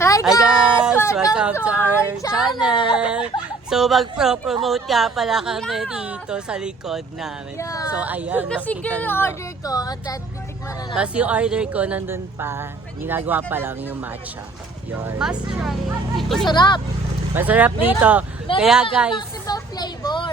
Hi Hi guys! guys! Welcome to our channel! So mag-promote nga pala kami dito sa likod namin. So ayan, Kasi nakita yung niyo. order ko, at that titikman na lang. Tapos yung order ko nandun pa, ginagawa pa lang yung matcha. Yun. Must try. Masarap! Masarap dito. Kaya guys, Possible flavor.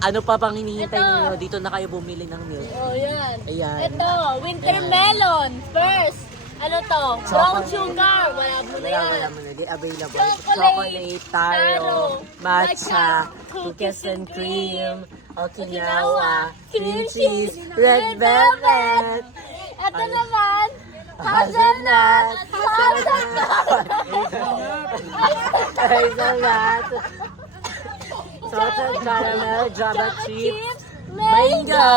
ano pa bang hinihintay niyo? Dito na kayo bumili ng milk. Oh, yan. Ayan. Ito, winter melon. First, ano to? Brown sugar. Wala mo na yan. Wala mo na. Di available. Chocolate, taro, matcha, matcha, cookies and cream, Okinawa, Okinawa, cream cheese, red velvet. Ito naman, hazelnut. Hazelnut. Salted caramel, java chips, Chips, mango.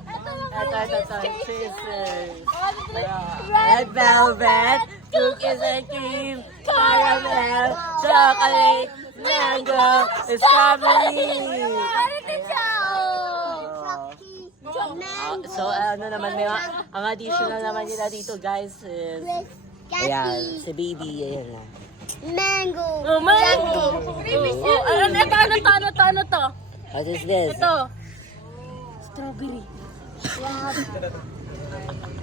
Ito Ito, cheesecake. cheeses. Red Red velvet, cookies and cream, caramel, chocolate, mango, strawberry. So ano naman, ang additional naman nila dito guys is, ayan, si baby, ayan na. Mango. Oh, mango. Ano to? What is this? Ito. Strawberry.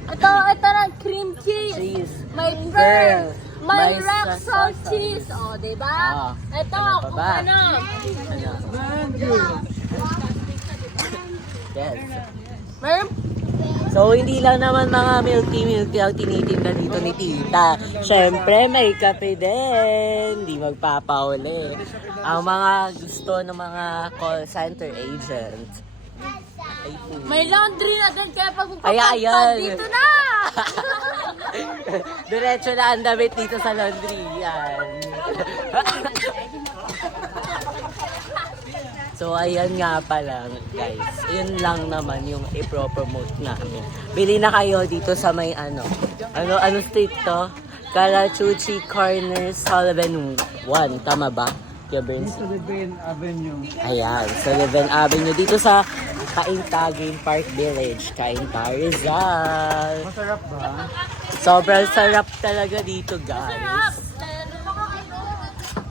Ito na, cream cheese. Cheese. May Pearl. pearl. May May rock salt salt. cheese. O, diba? Ah. Ito, Ano pa kung ba? ano. Yes. Meron So, hindi lang naman mga milky ang tinitinda dito ni Tita. Siyempre, may kape din. Hindi magpapauli. Ang mga gusto ng mga call center agent. Ay, may laundry na din, kaya pag Ay, ayan. dito na! Diretso na ang damit dito sa laundry. Yan. So, ayan nga pala, guys. Yun lang naman yung i-promote namin. Bili na kayo dito sa may ano street to? Calachuchi Corner, Sullivan 1. Tama ba? Kuya Berns? Sullivan Avenue. Ayan, Sullivan Avenue. Dito sa Cainta Park Village, Cainta, Rizal. Masarap ba? Sobrang sarap talaga dito, guys.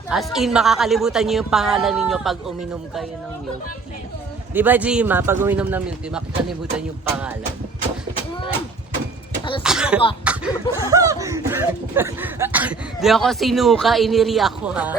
As in, makakalimutan niyo yung pangalan ninyo pag uminom kayo ng milk tea. Di ba, Jima? Pag uminom ng milk tea, makakalimutan yung pangalan. Alas mo ka. Di ako sinuka, iniri ako, ha?